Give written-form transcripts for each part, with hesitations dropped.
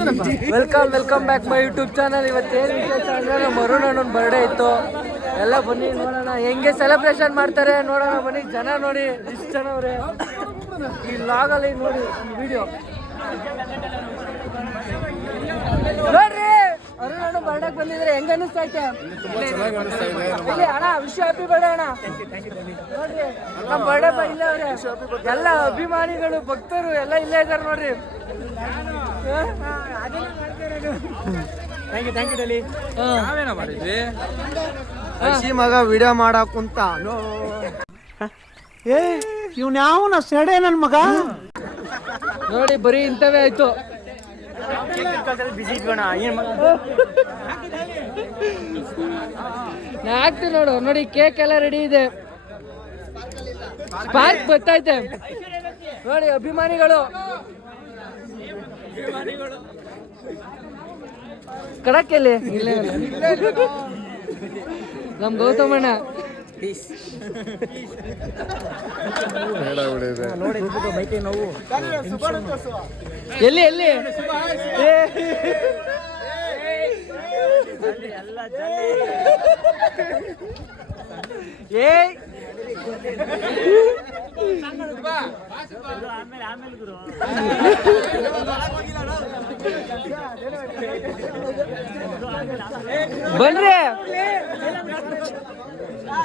Welcome back my YouTube channel. ಇವತ್ತೇನು ವಿಶೇಷ ಅಂದರೆ ನಮ್ಮ ಅರುಣ್ ಅಣ್ಣನ ಬರ್ಡೇ ಇತ್ತು. ಎಲ್ಲ ಬನ್ನಿ ನೋಡೋಣ ಹೆಂಗೆ ಸೆಲೆಬ್ರೇಷನ್ ಮಾಡ್ತಾರೆ ನೋಡೋಣ ಬನ್ನಿ. ಜನ ನೋಡಿ ಇಷ್ಟು ಜನ ಅವ್ರೆ ಈ ಲಾಗಲ್ಲಿ ನೋಡಿ ವಿಡಿಯೋ ನೋಡ್ರಿ. ಅರುಣ್ ಅಣ್ಣ ಬರ್ಡೇಗೆ ಬಂದಿದ್ರೆ ಹೆಂಗ ಅನಿಸ್ತೈತೆ ಇಲ್ಲಿ ಅಣ್ಣ? ವಿಶ್ ಹ್ಯಾಪಿ ಬರ್ಡೇ ಅಣ್ಣ. ನೋಡ್ರಿ ನಮ್ಮ ಬರ್ಡೇ ಇಲ್ಲೇ ಅವ್ರೆ, ಎಲ್ಲ ಅಭಿಮಾನಿಗಳು ಭಕ್ತರು ಎಲ್ಲ ಇಲ್ಲೇ ಇದ್ದಾರೆ ನೋಡ್ರಿ. ನಾವೇನ ಮಾಡಿದ್ವಿ ಮಗ ವಿಡಿಯೋ ಮಾಡಕ್ ಕುಂತ ಇವ್ನ ಯಾವನ ಸೆಡೆ ನನ್ ಮಗ ನೋಡಿ ಬರೀ ಇಂಥವೇ ಆಯ್ತು. ನಾ ಹಾಕ್ತೀನಿ ನೋಡು. ನೋಡಿ ಕೇಕ್ ಎಲ್ಲ ರೆಡಿ ಇದೆ, ಸ್ಪಾರ್ಕ್ ಬರ್ತೈತೆ ನೋಡಿ. ಅಭಿಮಾನಿಗಳು ಕಡಕೆಲ್ಲಿ ನಮ್ ಗೌತಮಣ್ಣ ಎಲ್ಲಿ ಎಲ್ಲಿ ಏ ಬನ್ರಿ,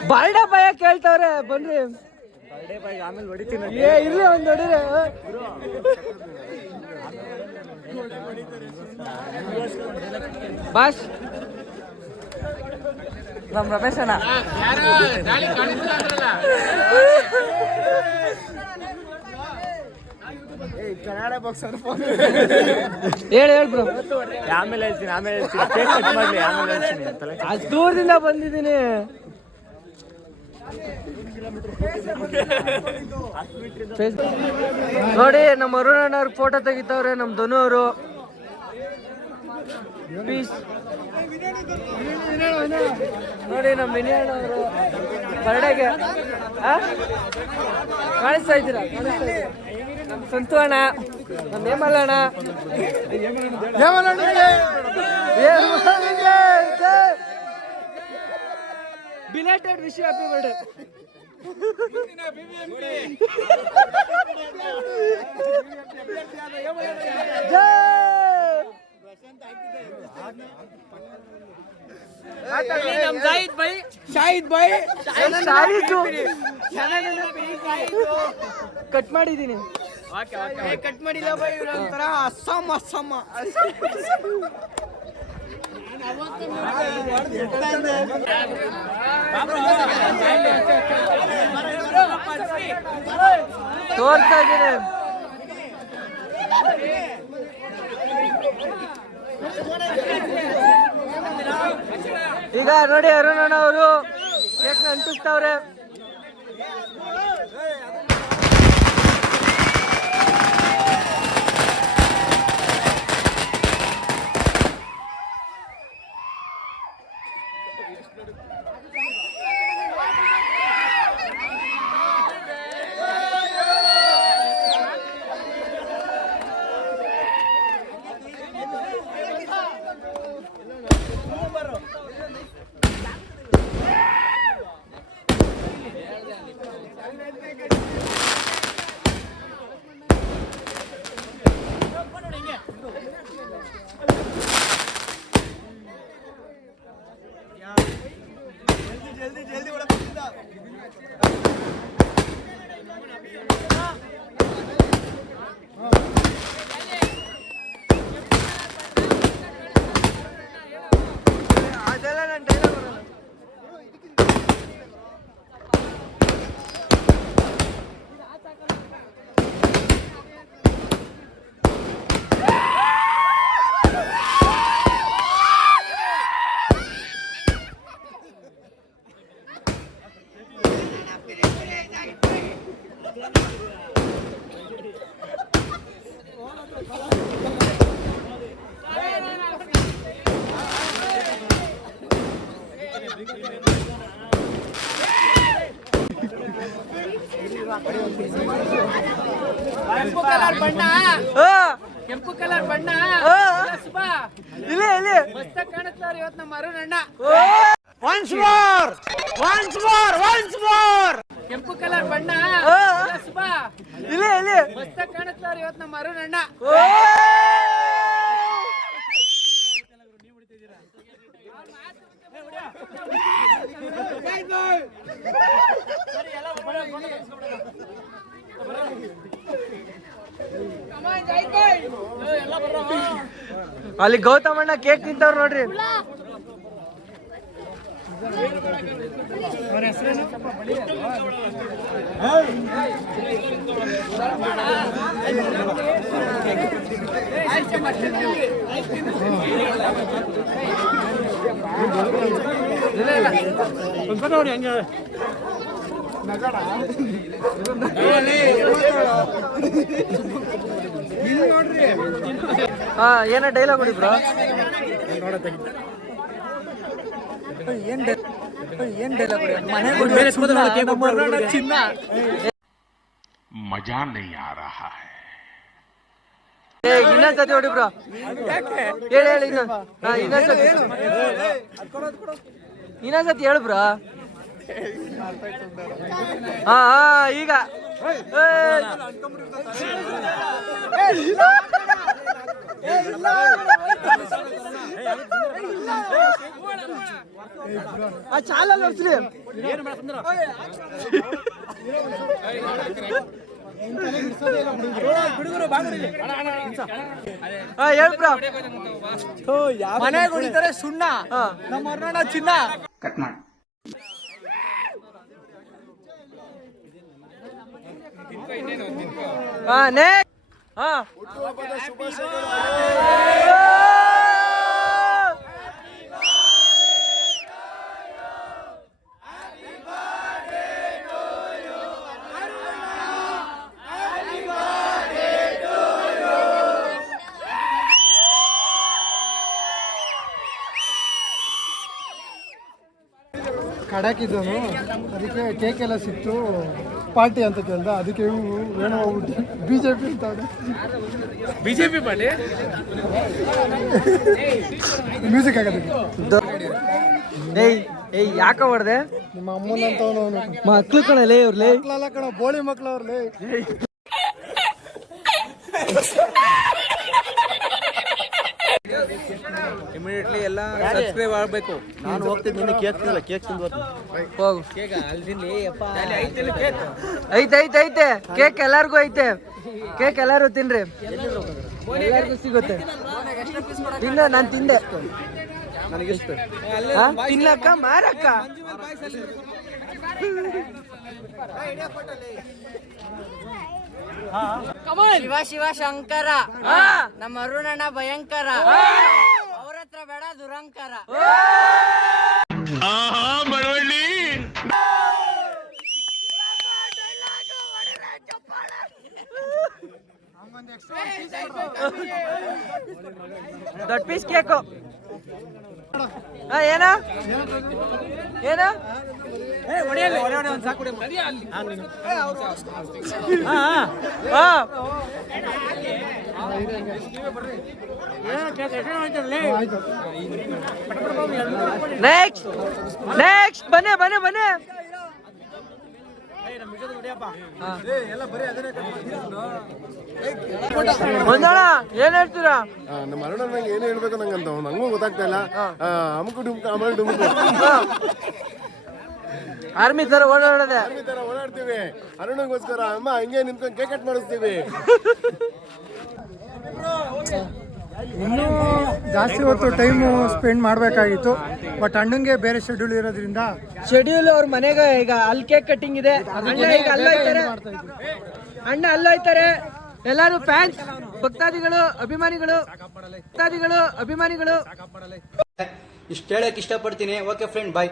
ಬರ್ಡೇ ಬಾಯ ಕೇಳ್ತಾವ್ರೆ ಬನ್ರಿ. ಏ ಇರ್ಲಿ ಒಂದ್ ಹೊಡಿರಿ. ಬಾಸ್ ನಮ್ ರಮೇಶ್ ಅಣ್ಣ ಕನ್ನಡ ಬಾಕ್ಸ್ ಹೇಳಿ ಬ್ರೋ. ಆಮೇಲೆ ಹೇಳ್ತೀನಿ ಅಷ್ಟು ದೂರದಿಂದ ಬಂದಿದ್ದೀನಿ. ನೋಡಿ ನಮ್ಮ ಅರುಣ್ ಅಣ್ಣವ್ರ ಫೋಟೋ ತೆಗಿತಾವ್ರೆ ನಮ್ ಧನು ಅವರು. ಪೀಸ್ ನೋಡಿ ನಮ್ಮ ವಿನಯಣ್ಣ ಅವರು ಬರ್ಡೇಗೆ ಕಾಣಿಸ್ತಾ ಇದ್ದೀರಾ? ನಮ್ಮ ಸಂತು ಅಣ್ಣ, ನಮ್ಮ ಹೇಮಲ್ ಅಣ್ಣ, belated wish happy birthday. Cut ಮಾಡಿದ್ದೀನಿ. ಕಟ್ ಮಾಡಿಲ್ಲ ಬೈ, ಒಂಥರ ಅಸ್ಸಾಮ ಅಸ್ಸಾಮ. ತೋರ್ತಾ ಇದ್ದೀನಿ. ಈಗ ನೋಡಿ ಅರುಣ್ ಅಣ್ಣ ಅವರು ಕೇಕ್ ಅಂಟಿಸ್ತಾವ್ರೆ. ಕೆಂಪು ಕಲರ್ ಬಣ್ಣ ಬಾ. ಇಲ್ಲಿ ಮಸ್ತಾಗಿ ಕಾಣುತ್ತಾರೆ ಇವತ್ತು ನಮ್ಮ ಅರುಣ್ ಅಣ್ಣ. ಕೆಂಪು ಕಲರ್ ಬಣ್ಣ ಬಾ. ಇಲ್ಲಿ ಮಸ್ತಾಗಿ ಕಾಣುತ್ತಾರೆ ಇವತ್ತು ನಮ್ಮ ಅರುಣ್ ಅಣ್ಣ. ಅಲ್ಲಿ ಗೌತಮಣ್ಣ ಕೇಕ್ ತಿಂತವ್ರು ನೋಡ್ರಿ. ಹಾ ಏನ ಡೈಲಾಗ್ ಹೊಡಿ ಬ್ರೋ. ಏನ್ ಡೈಲಾಗ್ ಹೊಡಿ ಮನೆ ಚಿನ್ನ मजा नहीं आ रहा है. ಇನ್ನೊಂದ್ಸತಿ ಹೊಡಿ ಬ್ರೋ. ಹೇಳಿ ಇನ್ನೊಂದ್ಸತಿ ಹೇಳು ಬ್ರೋ. ಹಾ ಈಗ ಚಾಲ ನೋಡ್ಸ್ರಿ. ಹೇಳು ಬ್ರೋ. ಮನೆಗೆ ಹೊಡಿತಾರೆ ಸುಣ್ಣ, ನಮ್ಮ ಅರ್ಣ ಚಿನ್ನ. ಕಡಾಕಿದ್ದನು, ಅದಕ್ಕೆ ಕೇಕ್ ಎಲ್ಲ ಸಿಕ್ತು, ಪಾರ್ಟಿ ಅಂತ ಕೇಳ್ದ. ಅದಕ್ಕೆ ಏನೋ ಹೋಗ್ಬಿಟ್ಟು ಬಿಜೆಪಿ ಅಂತ ಬಿಜೆಪಿ ಪಾರ್ಟಿ ಮ್ಯೂಸಿಕ್ ಆಗೋದಕ್ಕೆ. ಏಯ್ ಯಾಕ ಹೊಡ್ದೆ? ನಿಮ್ಮ ಅಮ್ಮನಂತವನು ಮಕ್ಳು ಕಣಲೇ ಇವ್ರಲೇ. ಮಕ್ಕಳೆಲ್ಲ ಕಣ, ಬೋಳಿ ಮಕ್ಳು ಅವ್ರಲೇ. ಇಮಿಡಿಯೇಟ್ಲಿ ಎಲ್ಲ ಸಬ್ಸ್ಕ್ರೈಬ್ ಆಗಬೇಕು. ನಾನು ಹೋಗ್ತಿದ್ದೀನಿ, ಕೇಕ್ ತಿನ್ನಲ್ಲ, ಕೇಕ್ ತಿಂದು ಹೋಗು. ಐತೆ ಕೇಕ್ ಎಲ್ಲಾರ್ಗು ಐತೆ. ಕೇಕ್ ಎಲ್ಲಾರು ತಿನ್ರಿ, ಎಲ್ಲಾರ್ಗು ಸಿಗುತ್ತೆ. ನಾನು ತಿಂದೆ. ನನಗಿಷ್ಟ ತಿನ್ನಕ್ಕ ಮಾರಕ್ಕ. ಶಿವ ಶಂಕರ, ನಮ್ಮ ಅರುಣಣ್ಣ ಭಯಂಕರ, ಅವ್ರ ಹತ್ರ ಬೇಡ ದುರಂಕರ. ದೊಡ್ಡ ಪೀಸ್ ಕೇಕು. ಏನ ನೆಕ್ಸ್ಟ್ ಬನ್ನಿ ಒಂದಣ ಏನ್ ಹೇಳ್ತೀರಾ? ನಮ್ಮ ಅರುಣ ನಂಗೆ ಏನು ಹೇಳ್ಬೇಕು ನಂಗಂತ ನಂಗೂ ಗೊತ್ತಾಗ್ತಾ ಇಲ್ಲ. ಅಮುಕು ಡುಮ್ಕು ಅಮಲ್ ಡುಮ್ಕು ಆರ್ಮಿ ತರ ಓಡಾಡದೆ ಓಡಾಡ್ತೀವಿ. ಅರುಣಗೋಸ್ಕರ ಅಮ್ಮ ಹಿಂಗೆ ನಿಂತ್ಕೊಂಡು ಕೇಕ್ ಕಟ್ ಮಾಡಿಸ್ತೀವಿ. ಇನ್ನೂ ಜಾಸ್ತಿ ಹೊತ್ತು ಟೈಮು ಸ್ಪೆಂಡ್ ಮಾಡಬೇಕಾಗಿತ್ತು, ಬಟ್ ಅಣ್ಣಂಗೆ ಬೇರೆ ಶೆಡ್ಯೂಲ್ ಇರೋದ್ರಿಂದ ಅವ್ರ ಮನೆಗೆ ಈಗ ಅಲ್ಲಿ ಕೇಕ್ ಕಟ್ಟಿಂಗ್ ಇದೆ. ಅಣ್ಣ ಈಗ ಅಣ್ಣ ಅಲ್ಲೋಯ್ತಾರೆ. ಎಲ್ಲಾರು ಫ್ಯಾನ್ಸ್, ಭಕ್ತಾದಿಗಳು, ಅಭಿಮಾನಿಗಳು ಇಷ್ಟು ಹೇಳಕ್ ಇಷ್ಟಪಡ್ತೀನಿ. ಓಕೆ ಫ್ರೆಂಡ್, ಬಾಯ್.